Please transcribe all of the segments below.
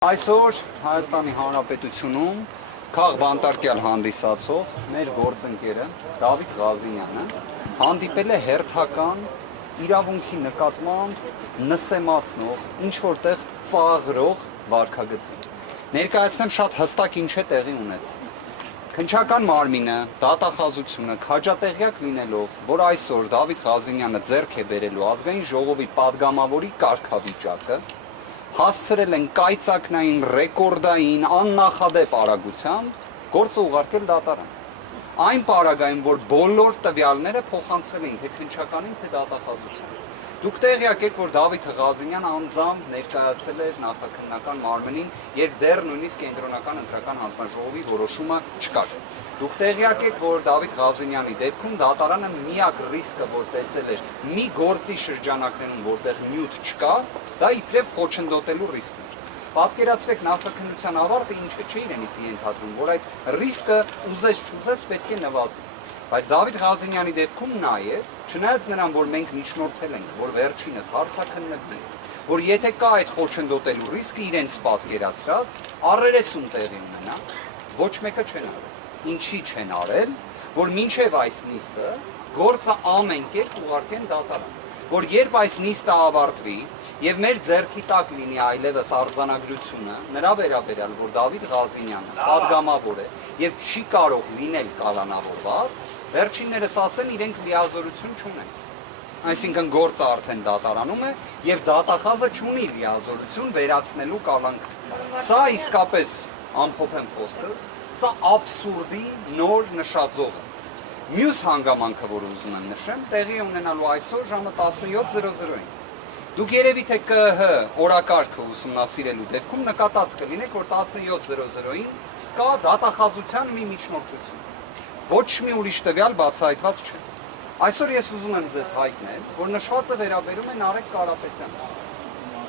Այսօր Հայաստանի Հանրապետությունում քաղբանտարկյալ հանդիսացող մեր գործընկերը Դավիթ Ղազինյանը հանդիպել է հերթական իրավունքի նկատմամբ նսեմացնող, ինչ-որտեղ ծաղրող վարքագծին։ Ներկայացնեմ շատ հստակ ինչ է տեղի ունեցել։ Քննչական մարմինը, դատախազությունը քաջատեղյակ լինելով, որ այսօր Դավիթ Ղազինյանը ձեռք է բերելու ազգային ժողովի падգամավորի կարգավիճակը, հասցրել են կայծակնային, ռեկորդային, աննախադեպ արագությամբ գործը ուղարկել դատարան։ Այն պարագայում, որ բոլոր տվյալները փոխանցվել էին թե քննչականին, թե դատախազությանը։ Դուք տեղյակ եք, որ Դավիթ Ղազինյանը անձամբ ներկայացել էր նախաքննական մարմնին, երբ դեռ նույնիսկ կենտրոնական ընտրական հանձնաժողովի որոշումը չկար։ Դուք տեղյակ եք, որ Դավիթ Ղազինյանի դեպքում դատարանը միակ ռիսկը, որ տեսել էր մի գործի շրջանակներում, որտեղ նյութ չկա, դա իբրև խոչընդոտելու ռիսկն էր։ Պատկերացրեք նախաքննության ավարտը ինչ է, չէ իրենից ենթադրում, որ այդ ռիսկը ուզես-չուզես պետք է նվազի։ Բայց Դավիթ Ղազինյանի դեպքում նաև, չնայած նրան, որ մենք միջնորդել ենք, որ վերջինս հարցաքննվի, որ եթե կա այդ խոչընդոտելու ռիսկը իրենց պատկերացրած, առերեսում տեղի ունենա, ոչ մեկը չեն արել։ Ինչի չեն արել, որ մինչև այս նիստը գործը ամեն կերպ ուղարկեն դատարան, որ երբ այս նիստը ավարտվի եւ մեր ձեռքի տակ լինի այլևս արձանագրությունը նրա վերաբերյալ, որ Դավիթ Ղազինյանը падգամավոր է եւ չի կարող լինել կալանավորված, վերջիններս ասեն իրենք լիազորություն չունեն։ Այսինքն գործը արդեն դատարանում է եւ դատախազը չունի լիազորություն վերացնելու կալանք։ Սա իսկապես ամփոփեմ խոսքս, սա աբսուրդի նոր նշաձող է։ Մյուս հանգամանքը, որ ուզում եմ նշեմ, տեղի ունենալու այսօր ժամը 17:00-ին։ Դուք երևի թե ԿՀ օրակարգը ուսումնասիրելու դեպքում նկատած կլինեք, որ 17:00-ին կա դատախազության մի միջնորդություն։ Ոչ մի ուրիշ տվյալ բացահայտված չէ։ Այսօր ես ուզում եմ ձեզ հայտնել, որ նշվածը վերաբերում է Նարեկ Կարապետյանին։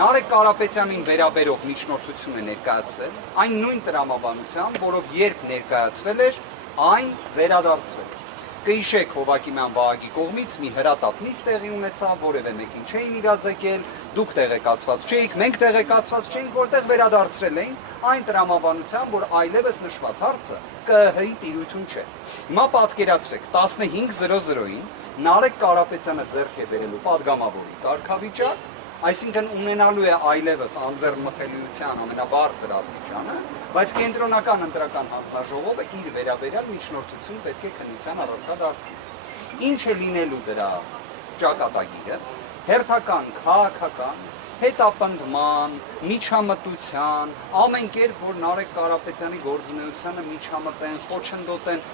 Նարեկ Կարապետյանին վերաբերող միջնորդություն է ներկայացվել այն նույն տրամաբանությամբ, որով երբ ներկայացվել էր, այն վերադարձվել էր։ Կհիշեք Հովակիմյան Վահագի կողմից մի հրատապ նիստ տեղի ունեցավ, որևէ մեկին չէին իրազեկել, դուք տեղեկացված չէիք, մենք տեղեկացված չէինք, որտեղ վերադարձրել էին այն տրամաբանությամբ, որ այլևս նշված հարցը ԿՀ-ի տիրույթում չէ։ Հիմա պատկերացրեք 15:00-ին Նարեկ Կարապետյանը ձեռք է բերելու падգամավորի կարգավիճակ, այսինքն ունենալու է այլևս անձեռնմխելիության ամենաբարձր աստիճանը, բայց կենտրոնական ընտրական հանձնաժողովը իր վերաբերյալ միջնորդություն պետք է քննության առարկա դարձնի։ Ինչ է լինելու դրա ճակատագիրը, հերթական քաղաքական, հետապնդման, միջամտության, ամեն կերպ, որ Նարեկ Կարապետյանի գործունեությանը միջամտեն, խոչընդոտեն,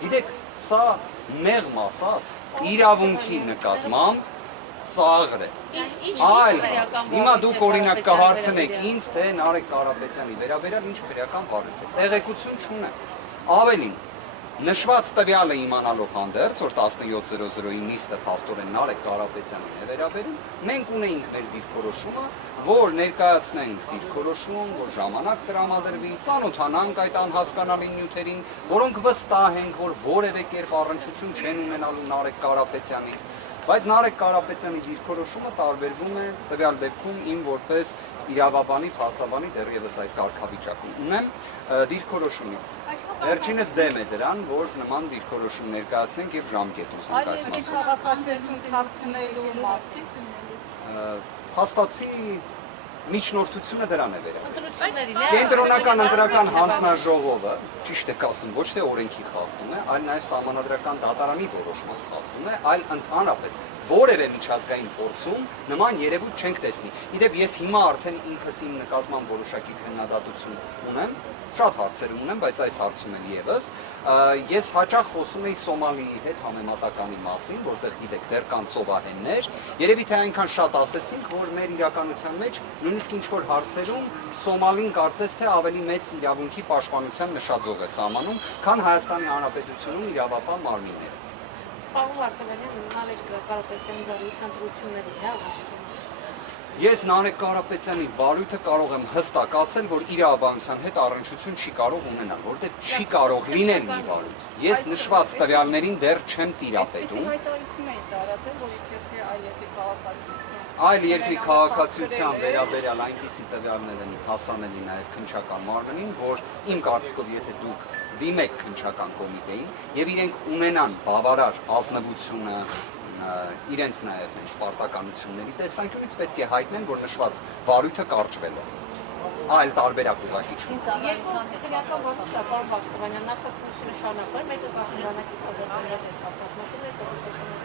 գիտեք, սա մեղմ ասած իրավունքի նկատմամբ ծաղր է։ Այլ հիմա դուք օրինակ կհարցնեք ինձ, թե Նարեկ Կարապետյանի վերաբերյալ ինչ քրեական վարույթ է։ Տեղեկություն չունեմ։ Ավելին, նշված տվյալը իմանալով հանդերձ, որ 17:00-ի նիստը փաստորեն Նարեկ Կարապետյանին է վերաբերում, մենք ունեինք մեր դիրքորոշումը, որ ներկայացնենք դիրքորոշում, որ ժամանակ տրամադրվի, ծանոթանանք այդ անհասկանալի նյութերին, որոնք վստահ ենք, որ որևէ կերպ առնչություն չեն ունենալու Նարեկ Կարապետյանին։ Բայց Նարեկ Կարապետյանի դիրքորոշումը տարբերվում է տվյալ դեպքում իմ որպես իրավաբանի, փաստաբանի դեռևս այդ կարգավիճակում ունեմ դիրքորոշումից։ Վերջինս դեմ է դրան, որ նման դիրքորոշում ներկայացնենք եւ ժամկետ ուզենք այս մասին։ Հաստատի միջնորդությունը դրան է վերաբերում։ Կենտրոնական ընտրական հանձնաժողովը, ճիշտ եք ասում, ոչ թե օրենքի խախտում է, այլ նաև սահմանադրական դատարանի որոշման խախտում է, այլ ընդհանրապես որևէ միջազգային փորձում նման երևույթ չենք տեսնի։ Իդեպ ես հիմա արդեն ինքս իմ նկատմամբ որոշակի քննադատություն ունեմ, շատ հարցեր ունեմ, բայց այս հարցում էլ եւս ես հաճախ խոսում էի Սոմալիի հետ համեմատականի մասին, որտեղ գիտեք դեռ կան ծովահեններ, երևի թե այնքան շատ ասեցինք, որ մեր իրականության մեջ նույնիսկ ինչ-որ հարցերում Սոմալին կարծես թե ավելի մեծ իրավունքի պաշտպանության նշաձող է սահմանում, քան Հայաստանի Հանրապետությունում իրավապահ մարմինները։ Պարոն Վարդանյան, Նարեկ Կարապետյանի վարույթների Ես Նարեկ Կարապետյանի վարույթը կարող եմ հստակ ասել, որ իրավաբանության հետ առնչություն չի կարող ունենալ, որովհետև չի կարող լինել մի վարույթ։ Ես նշված տվյալներին դեռ չեմ տիրապետում։ Հայտարարություն է տարածել, որ իբրև այլևս քաղաքացիություն Այլ երկրի քաղաքացիության վերաբերյալ այնպիսի տվյալներ են հասանելի նաև քննչական մարմնին, որ իմ կարծիքով եթե դուք դիմեք քննչական կոմիտեին եւ իրենք ունենան բավարար ազնվությունը իրենց նաև հենց պարտականությունների տեսանկյունից պետք է հայտնեն, որ նշված վարույթը կարճվել է։ Այլ տարբերակ ուղղակի չունի։ Երկու քրեական ոլորտը պարոն Բախտովանյան նախաքննությունը շարունակվել, մեկը բանակի ազատագրած է կապակցված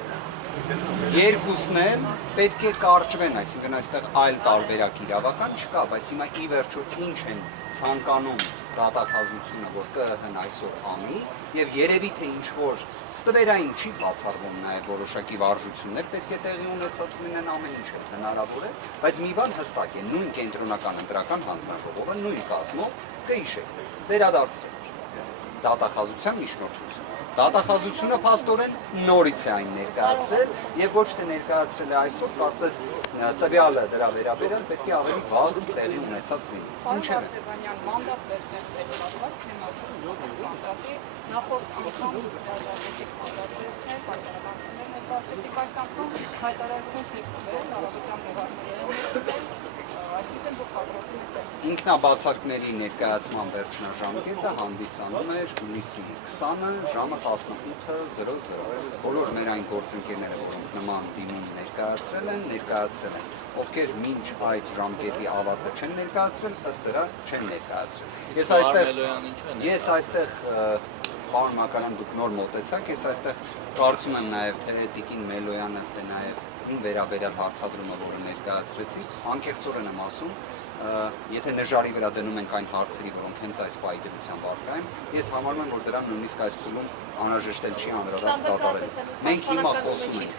Երկուսն էլ պետք է կարճվեն, այսինքն այստեղ այլ տարբերակ իրավական չկա, բայց հիմա ի վերջո ինչ են ցանկանում դատախազությունը, որ ԿԸՀ-ն այսօր անի, եւ երևի թե ինչ որ ստվերային չի բացառվում նաեւ որոշակի վարժություններ, պետք է տեղի ունեցած լինեն ամեն ինչ հնարավոր է, բայց մի բան հստակ է, նույն կենտրոնական ընտրական հանձնաժողովը նույն կազմով կհիշեք, վերադարձրել դատախազության միջնորդությունը։ Դատախազությունը փաստորեն նորից է այն ներկայացրել եւ ոչ թե ներկայացրել է այսօր, կարծես տվյալը դրա վերաբերյալ պետք է ավելի վաղ տեղի ունեցած լինի։ Ինչ է։ Մանդատ վերցնել պետքված թեմատիկ նախորդ անգամ դատապետիկ մանդատ վերցնել, պատասխանատուներ ներկայացրեցիք այս անգամ հայտարարություն չեք տվել, առավոտյան մոռացել այսինքն դուք պատրաստվում եք Ինքնաբացարկների ներկայացման վերջնաժամկետը հանդիսանում էր հուլիսի 20-ը ժամը 18:00։ Բոլոր մեր այն գործընկերները, որոնք նման դիմում ներկայացրել են, ովքեր մինչ այդ ժամկետի ավարտը չեն ներկայացրել, ըստ դրա չեն ներկայացրել։ Ես այստեղ պարոն Մակարյան, դուք նոր մոտեցաք, ես այստեղ կարծում եմ նաև թե Տիկին Մելոյանը, թե նաև ին վերաբերյալ հարցադրումը, որը ներկայացրեցի, անկեղծորեն եմ ասում, եթե նժարի վրա դնում ենք այն հարցերի, որոնք հենց այս պայդրությամբ առկա են, ես համարում եմ, որ դրան նույնիսկ այս փուլում անհրաժեշտ չի անհրաժեշտ կատարել։ Մենք հիմա խոսում ենք։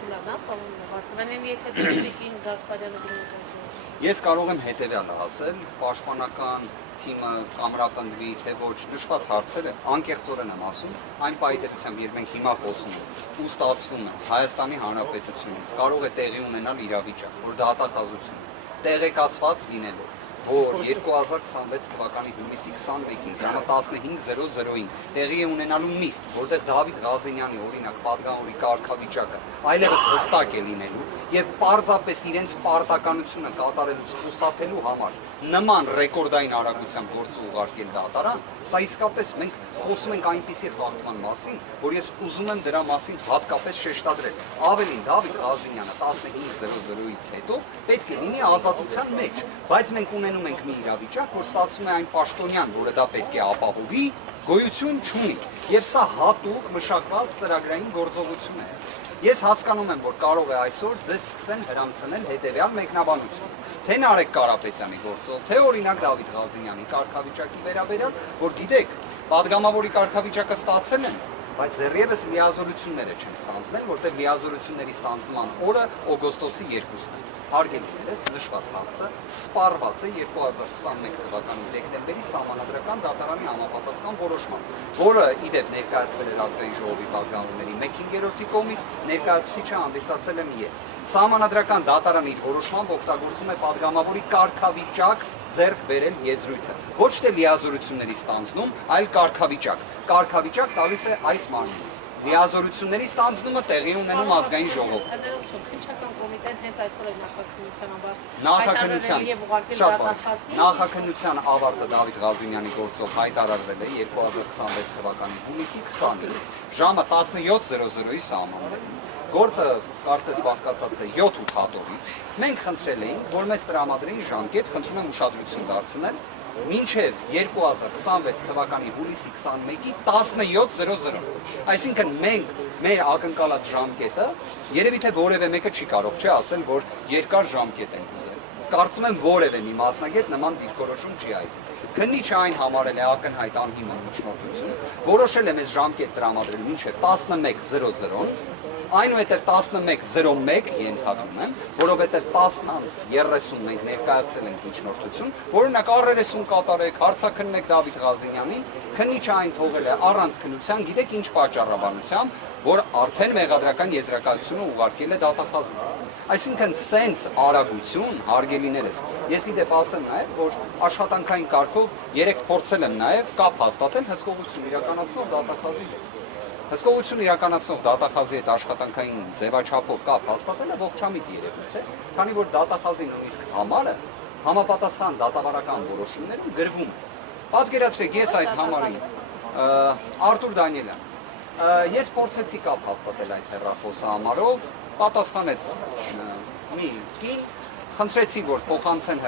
Ես կարող եմ հետևյալը ասել, պաշտպանական թիմը կամրապնդվի, թե ոչ, նշված հարցերը անկեղծորեն եմ ասում, այն պայդրությամբ, երբ մենք հիմա խոսում ենք ու ստացվում է Հայաստանի Հանրապետությունում կարող է տեղի ունենալ իրավիճակ, որ դատախազությունը տեղեկացված լինելով, որ 2026 թվականի հուլիսի 21-ին ժամը 15:00-ին տեղի է ունենալու նիստ, որտեղ Դավիթ Ղազենյանի օրինակ պատգամավորի կարգավիճակը այլևս հստակ է լինելու եւ պարզապես իրենց պարտականությունը կատարելուց խուսափելու համար նման ռեկորդային արագությամբ գործ ուղարկել դատարան, սա իսկապես մենք խոսում ենք այնպիսի խախտման մասին, որ ես ուզում եմ դրա մասին հատկապես շեշտադրել։ Ավելին Դավիթ Ղազենյանը 15:00-ից հետո պետք է լինի ազատության մեջ, բայց մենք ունենում ենք մի իրավիճակ, որ ստացվում է այն պաշտոնյան, որը դա պետք է ապահովի, գոյություն չունի, եւ սա հատուկ մշակված ծրագրային գործողություն է։ Ես հասկանում եմ, որ կարող է այսօր ձեզ սկսեն հրամցնել հետևյալ մեկնաբանություն, թե Նարեկ Կարապետյանի գործով, թե օրինակ Դավիթ Ղազենյանի կարգավիճակի վերաբերյալ, որ գիտեք, պատգամավորի կարգավիճակը ստացել են, բայց դեռևս լիազորությունները չեն ստանձնել, որտեղ լիազորությունների ստանձնման օրը օգոստոսի 2-ն է։ Հարգելիներս, նշված հարցը սպառված է 2021 թվականի դեկտեմբերի Սահմանադրական դատարանի համապատասխան որոշմամբ, որը իդեպ ներկայացվել է Ազգային ժողովի պատգամավորների 1/5-ի կողմից, ներկայացուցիչը հանդիսացել եմ ես։ Սահմանադրական դատարանը իր որոշմամբ օգտագործում է պատգամավորի կարգավիճակ ձեռք բերել եզրույթը։ Ոչ թե լիազորությունների ստանձնում, այլ կարգավիճակ։ Կարգավիճակ տալիս է այս մարմինը։ Լիազորությունների ստանձնումը տեղի ունենում Ազգային ժողովում։ Քննչական կոմիտեն հենց այսօր է նախաքննության Նախաքննության ավարտը Դավիթ Ղազենյանի գործով հայտարարվել է 2026 թվականի հուլիսի 20-ին ժամը 17:00-ի սահմաններում։ Գործը կարծես բաղկացած է 7 հատորից։ Մենք խնդրել էինք, որ մեզ տրամադրեին ժամկետ, խնդրում եմ ուշադրություն դարձնել, մինչև 2026 թվականի հուլիսի 21-ի 17:00։ Այսինքն մենք մեր ակնկալած ժամկետը երևի թե որևէ մեկը չի կարող չէ ասել, որ երկար ժամկետ ենք ուզել։ Կարծում եմ որևէ մի մասնագետ նման դիրքորոշում չի այլ։ Քննիչը այն համարել է ակնհայտ անհիմն միջնորդություն, որոշել է մեզ ժամկետ տրամադրել մինչև 11:00-ն, այնուհետև 11:01 ենթադրում եմ, որովհետև 10:30 մենք ներկայացրել ենք միջնորդություն, որոնք առերեսում կատարեք, հարցաքննեք Դավիթ Ղազենյանին, քննիչը այն թողել է առանց քննության, գիտեք ինչ պատճառաբանությամբ, որ արդեն մեղադրական եզրակացությունը ուղարկել է դատախազին։ Այսինքն սենց արագություն, հարգելիներս, ես իդեպ ասեմ նաև, որ աշխատանքային կարգով երեք փորձել եմ նաև կապ հաստատել հսկողություն իրականացնող դատախազի հետ։ Հսկողություն իրականացնող դատախազի հետ աշխատանքային ձևաչափով կապ հաստատելը ողջամիտ երևույթ է, քանի որ դատախազի նույնիսկ համարը համապատասխան դատավարական որոշումներում գրվում է։ Պատկերացրեք, ես այդ համարին Արտուր Դանիելյան, ես փորձեցի կապ հաստատել այդ հեռախոսը համարով, պատասխանեց մի կին, խնդրեցի, որ փոխանցեն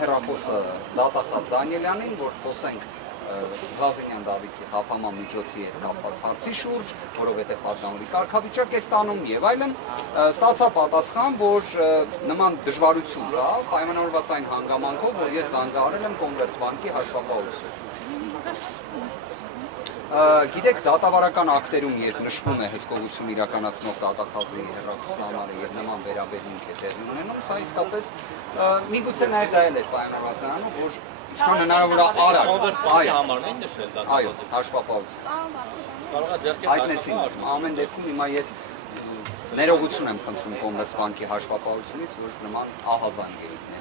հեռախոսը դատախազ Դանիելյանին, որ խոսենք Ղազենյան Դավիթի խափանման միջոցի հետ կապված հարցի շուրջ, որովհետև պատգամավորի կարգավիճակ է ստանում եւ այլն, ստացա պատասխան, որ նման դժվարություն կա, պայմանավորված այն հանգամանքով, որ ես զանգահարել եմ Կոմերցբանկի հաշվապահություն։ Գիտեք, դատավարական ակտերում, երբ նշվում է հսկողություն իրականացնող դատախազի հեռախոսահամարը եւ նման վերաբերմունք է տեղի ունենում, սա իսկապես միգուցե նաեւ դա էլ է պայմանավորված նրանով, որ ինչքան հնարավոր է արագ համարն է նշել դա։ Այո, հաշվապահություն։ Կարող է ձեռքի Հայտնեցին, ամեն դեպքում հիմա ես ներողություն եմ խնդրում Կոմերցբանկի հաշվապահությունից, որ նման ահազանգ է